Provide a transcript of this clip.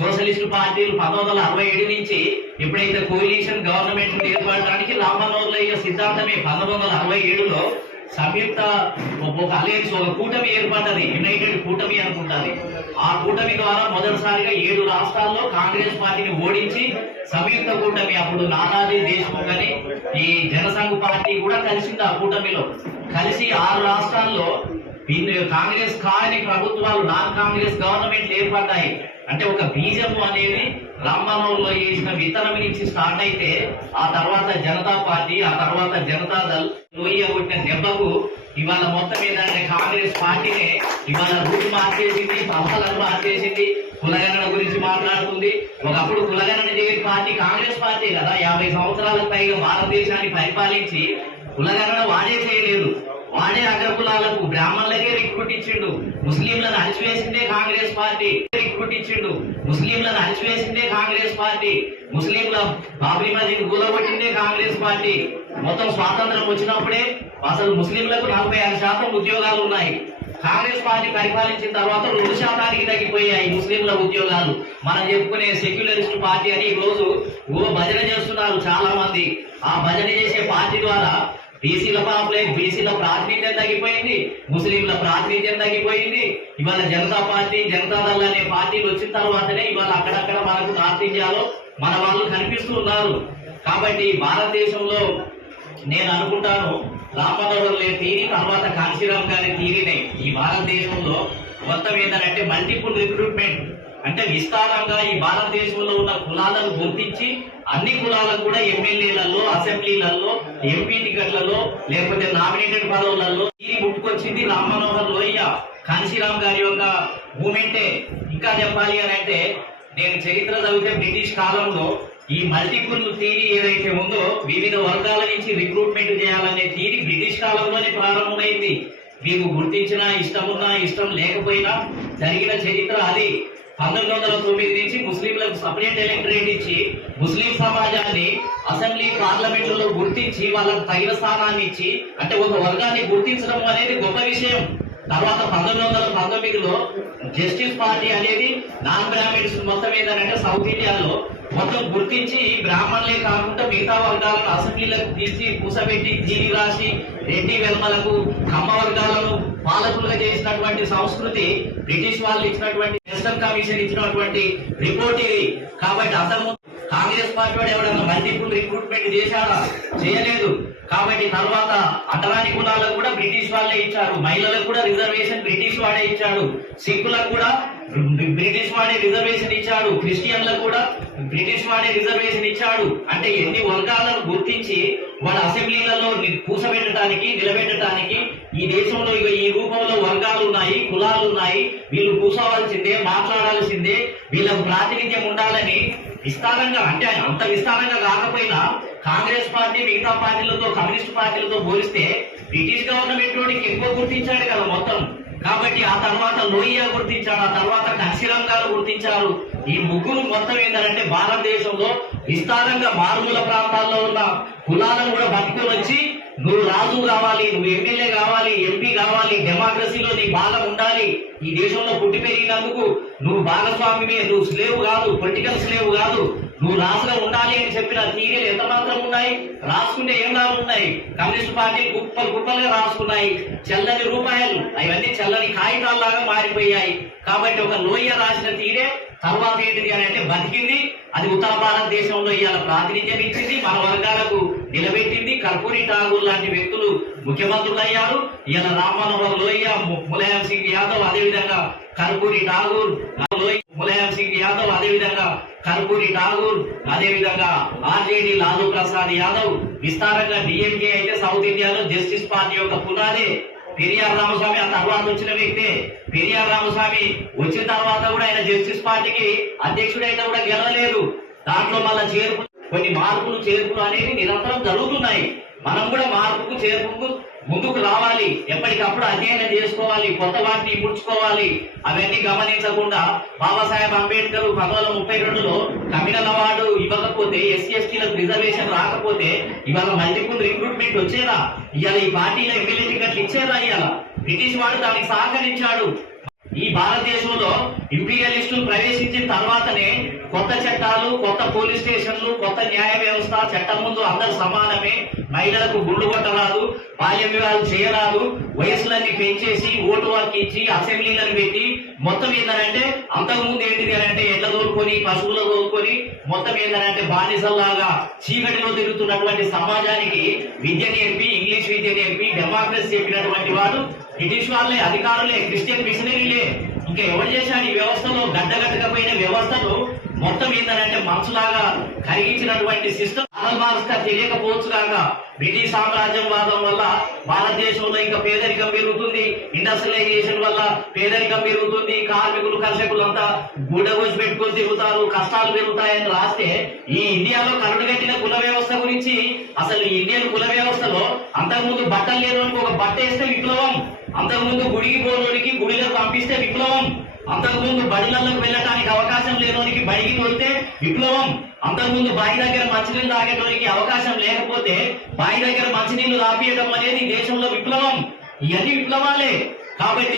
Socialist పార్టీలు పంతొమ్మిది వందల అరవై ఏడు నుంచి ఎప్పుడైతే కోయిలీషన్ గవర్నమెంట్ ఏర్పడడానికి రామన్నోర్లయ్య సిద్ధాంతమే పంతొమ్మిది వందల అరవై ఏడులో సంయుక్త ఒక అలయన్స్ ఒక కూటమి ఏర్పడ్డది యునైటెడ్ కూటమి అనుకుంటుంది. ఆ కూటమి ద్వారా మొదటిసారిగా ఏడు రాష్ట్రాల్లో కాంగ్రెస్ పార్టీని ఓడించి సంయుక్త కూటమి అప్పుడు నానాజీ దేశ్ముఖ్ అని ఈ జనసంఘ్ పార్టీ కూడా కలిసింది ఆ కూటమిలో. కలిసి ఆరు రాష్ట్రాల్లో కాంగ్రెస్ కాని ప్రభుత్వాలు నాన్ కాంగ్రెస్ గవర్నమెంట్ ఏర్పడ్డాయి. అంటే ఒక బీజము అనేది రామ్మనోహర్లో వేసిన విత్తనం నుంచి స్టార్ట్ అయితే ఆ తర్వాత జనతా పార్టీ ఆ తర్వాత జనతాదళ్ లోయ కొట్టిన దెబ్బకు ఇవాళ మొత్తం ఏంటంటే కాంగ్రెస్ పార్టీనే ఇవాళ రూట్ మార్చేసింది సంస్థలను మార్చేసింది కులగణన గురించి మాట్లాడుతుంది. ఒకప్పుడు కులగణన చేయని పార్టీ కాంగ్రెస్ పార్టీ కదా. యాభై సంవత్సరాలకు పైగా భారతదేశాన్ని పరిపాలించి కులగణన వాడే చేయలేదు. వాడే అగ్రకులాలకు బ్రాహ్మణులకే రిక్రూట్ ఇచ్చిండు ముస్లింలను అణిచివేసిందే కాంగ్రెస్ పార్టీ. రిక్రూట్ ఇచ్చిండు ముస్లింలను అణిచివేసిందే కాంగ్రెస్ పార్టీ. ముస్లింల బాబ్రీ మసీద్ కూలగొట్టిందే కాంగ్రెస్ పార్టీ. మొత్తం స్వాతంత్రం వచ్చినప్పుడే అసలు ముస్లింలకు నలభై ఆరు శాతం ఉద్యోగాలు ఉన్నాయి. కాంగ్రెస్ పార్టీ పరిపాలించిన తర్వాత రెండు శాతానికి తగ్గిపోయాయి ముస్లింల ఉద్యోగాలు. మనం చెప్పుకునే సెక్యులరిస్ట్ పార్టీ అని ఈ రోజు భజన చేస్తున్నారు చాలా మంది ఆ భజన చేసే పార్టీ ద్వారా బీసీల పాపులేట్ బీసీల ప్రాతినిధ్యం తగ్గిపోయింది ముస్లింల ప్రాతినిధ్యం తగ్గిపోయింది. ఇవాళ జనతా పార్టీ జనతాదళ అనే పార్టీలు వచ్చిన తర్వాతనే ఇవాళ అక్కడక్కడ మనకు నార్త్ ఇండియాలో మన వాళ్ళు కనిపిస్తూ ఉన్నారు. కాబట్టి భారతదేశంలో నేను అనుకుంటాను రామనగర్లే తీరి తర్వాత కాంశీరామ్ గారి తీరినే ఈ భారతదేశంలో మొత్తం ఏంటంటే మల్టిపుల్ రిక్రూట్మెంట్ అంటే విస్తారంగా ఈ భారతదేశంలో ఉన్న కులాలను గుర్తించి అన్ని కులాలకు కూడా ఎమ్మెల్యేలలో అసెంబ్లీలలో ఎంపీ టికెట్లలో లేకపోతే నామినేటెడ్ పదవులలో ఇది ముట్టుకొచ్చింది రామ్ మనోహర్ లోయ కాంశీరామ్ గారి యొక్క మూమెంటే. ఇంకా చెప్పాలి అని అంటే నేను చరిత్ర చదివితే బ్రిటిష్ కాలంలో ఈ మల్టిపుల్ థీరీ ఏదైతే ఉందో వివిధ వర్గాల నుంచి రిక్రూట్మెంట్ చేయాలనే థీరీ బ్రిటిష్ కాలంలోనే ప్రారంభమైంది. మీకు గుర్తించినా ఇష్టమున్నా ఇష్టం లేకపోయినా జరిగిన చరిత్ర అది. పంతొమ్మిది వందల తొమ్మిది నుంచి ముస్లింలకు సపరేట్ ఎలక్టరేట్ ఇచ్చి ముస్లిం సమాజాన్ని అసెంబ్లీ పార్లమెంట్లలో గుర్తించి వాళ్ళకు తగిన స్థానాన్ని ఇచ్చి అంటే ఒక వర్గాన్ని గుర్తించడం అనేది గొప్ప విషయం. తర్వాత పంతొమ్మిది వందల పంతొమ్మిదిలో జస్టిస్ పార్టీ అనేది నాన్ బ్రాహ్మిన్స్ మొత్తం ఏంటంటే సౌత్ ఇండియాలో మొత్తం గుర్తించి బ్రాహ్మణులే కాకుండా మిగతా వర్గాలను అసెంబ్లీలకు తీసి కూసబెట్టి దీని రాసి రెడ్డి వెల్మలకు కమ్మ వర్గాలను పాలకులుగా చేసినటువంటి సంస్కృతి బ్రిటిష్ వాళ్ళు ఇచ్చినటువంటి ఎలక్షన్ కమిషన్ ఇచ్చినటువంటి రిపోర్ట్ ఇది. కాబట్టి అసలు కాంగ్రెస్ పార్టీ వాడు ఎవడన్నా మల్టిపుల్ రిక్రూట్మెంట్ చేశాడా? చేయలేదు. కాబట్టి తర్వాత అటలాని కులాలకు కూడా బ్రిటిష్ వాళ్ళే ఇచ్చారు. మహిళలకు కూడా రిజర్వేషన్ బ్రిటిష్ వాడే ఇచ్చాడు. సిక్కులకు కూడా బ్రిటిష్ వాడే రిజర్వేషన్ ఇచ్చాడు. క్రిస్టియన్లకు కూడా బ్రిటిష్ వాడే రిజర్వేషన్ ఇచ్చాడు. అంటే ఎన్ని వర్గాలను గుర్తించి వాళ్ళ అసెంబ్లీలలో కూసబెట్టడానికి నిలబెట్టడానికి ఈ దేశంలో ఇక ఈ రూపంలో వర్గాలు ఉన్నాయి కులాలు ఉన్నాయి. వీళ్ళు కూసోవాల్సిందే మాట్లాడాల్సిందే. వీళ్ళకు ప్రాతినిధ్యం ఉండాలని విస్తారంగా అంటే అంత విస్తారంగా కాకపోయినా కాంగ్రెస్ పార్టీ మిగతా పార్టీలతో కమ్యూనిస్ట్ పార్టీలతో పోలిస్తే బ్రిటిష్ గవర్నమెంట్ వాడికి ఎక్కువ గుర్తించాడు కదా మొత్తం. కాబట్టి ఆ తర్వాత లోహియా గుర్తించాడు ఆ తర్వాత కన్సిరామ్ గారు గుర్తించారు. ఈ ముగ్గురు మొత్తం ఏంటంటే భారతదేశంలో విస్తారంగా మారుమూల ప్రాంతాల్లో ఉన్న కులాలను కూడా పట్టుకొని వచ్చి నువ్వు రాజు కావాలి నువ్వు ఎమ్మెల్యే కావాలి ఎంపీ కావాలి డెమోక్రసీలో నీ భాగం ఉండాలి. ఈ దేశంలో పుట్టి పెరిగినందుకు నువ్వు భాగస్వామ్యమే నువ్వు స్లేవ్ కాదు పొలిటికల్ స్లేవ్ కాదు. నువ్వు రాజుగా ఉండాలి అని చెప్పిన తీరీలు ఎంత మాత్రం ఉన్నాయి? రాసుకుంటే ఏం లాభం ఉన్నాయి? కమ్యూనిస్ట్ పార్టీ కుప్పలు కుప్పలుగా రాసుకున్నాయి. చల్లని రూపాయలు అవన్నీ చల్లని కాగితాల్లాగా మారిపోయాయి. కాబట్టి ఒక లోయ రాసిన తీరే తర్వాత ఏంటిది అని అంటే బతికింది. అది ఉత్తర భారతదేశంలో ఇవాళ ప్రాతినిధ్యం ఇచ్చింది మన వర్గాలకు. నిలబెట్టింది కర్పూరి ఠాగూర్ లాంటి వ్యక్తులు ముఖ్యమంత్రులు అయ్యారు ఇవాళ రామ్ లోయ ములాయం సింగ్ యాదవ్ అదేవిధంగా కర్పూరి ఠాగూర్ ములాయం సింగ్ యాదవ్ అదేవిధంగా కర్పూరి ఠాగూర్ అదేవిధంగా ఆర్జేడీ లాలూ ప్రసాద్ యాదవ్. విస్తారంగా డిఎంకే అయితే సౌత్ ఇండియాలో జస్టిస్ పార్టీ యొక్క పునాదే. పెరియార్ రామస్వామి ఆ తర్వాత వచ్చిన వ్యక్తే. పెరియార్ రామస్వామి వచ్చిన తర్వాత కూడా ఆయన జస్టిస్ పార్టీకి అధ్యక్షుడైతే కూడా గెలవలేదు. దాంట్లో మళ్ళీ చేరుకు కొన్ని మార్పులు చేర్పులు అనేవి నిరంతరం జరుగుతున్నాయి. మనం కూడా మార్పుకు చేర్పుకు ముందుకు రావాలి. ఎప్పటికప్పుడు అధ్యయనం చేసుకోవాలి. కొత్త వాటిని ఇముడ్చుకోవాలి అవన్నీ గమనించకుండా బాబాసాహెబ్ అంబేద్కర్ పంతొమ్మిది వందల ముప్పై రెండులో కమిడల వార్డు ఇవ్వకపోతే ఎస్సీ ఎస్టీలకు రిజర్వేషన్ రాకపోతే ఇవాళ మల్టిపుల్ రిక్రూట్మెంట్ వచ్చేదా ఇవాళ ఈ పార్టీలో ఎమ్మెల్యే టికెట్లు ఇచ్చేదా ఇవాళ. బ్రిటిష్ వాడు దానికి సహకరించాడు. ఈ భారతదేశంలో ఇంపీరియలిస్టులు ప్రవేశించిన తర్వాతనే కొత్త చట్టాలు కొత్త పోలీస్ స్టేషన్లు కొత్త న్యాయ వ్యవస్థ చట్టం ముందు అందరు సమానమే మహిళలకు గుండు కొట్టరాదు బాల్య వివాహాలు చేయరాదు వయసులన్నీ పెంచేసి ఓటు హక్కు ఇచ్చి అసెంబ్లీలను పెట్టి మొత్తం ఏంటంటే అంతకుముందు ఏంటిది అని అంటే ఎడ్ల తోలుకొని పశువులు తోలుకొని మొత్తం ఏంటంటే బానిసల్లాగా చీకటిలో తిరుగుతున్నటువంటి సమాజానికి విద్య నేర్పి ఇంగ్లీష్ విద్య నేర్పి డెమోక్రసీ చెప్పినటువంటి వాడు బ్రిటిష్ వాళ్ళే అధికారులే క్రిస్టియన్ మిషనరీలే. ఇంకా ఎవరు చేశారు ఈ వ్యవస్థలో గడ్డగట్టకపోయిన వ్యవస్థను మొత్తం ఏంటంటే మనసులాగా కరిగించినటువంటి సిస్టమ్గా తెలియకపోవచ్చు కాక బ్రిటిష్ సామ్రాజ్యం వాదం వల్ల భారతదేశంలో ఇంకా పేదరికం పెరుగుతుంది. ఇండస్ట్రియలైజేషన్ వల్ల పేదరికం పెరుగుతుంది. కార్మికులు కర్షకులు అంతా గుడ్డగోసి పెట్టుకొని తిరుగుతారు. కష్టాలు పెరుగుతాయని రాస్తే ఈ ఇండియాలో కరుడుగట్టిన కుల వ్యవస్థ గురించి అసలు ఇండియన్ కుల వ్యవస్థలో అంతకుముందు బట్టలు లేనోనికి ఒక బట్ట వేస్తే విప్లవం. అంతకుముందు గుడికి పోనోనికి గుడిలో పంపిస్తే విప్లవం. అంతకుముందు బడిలకు వెళ్ళటానికి అవకాశం వస్తే విప్లవం. అంతకుముందు బావి దగ్గర మంచినీళ్ళు తాగేటోనికి అవకాశం లేకపోతే బావి దగ్గర మంచినీళ్ళు తాపియడం అనేది దేశంలో విప్లవం. ఇవన్నీ విప్లవాలే. కాబట్టి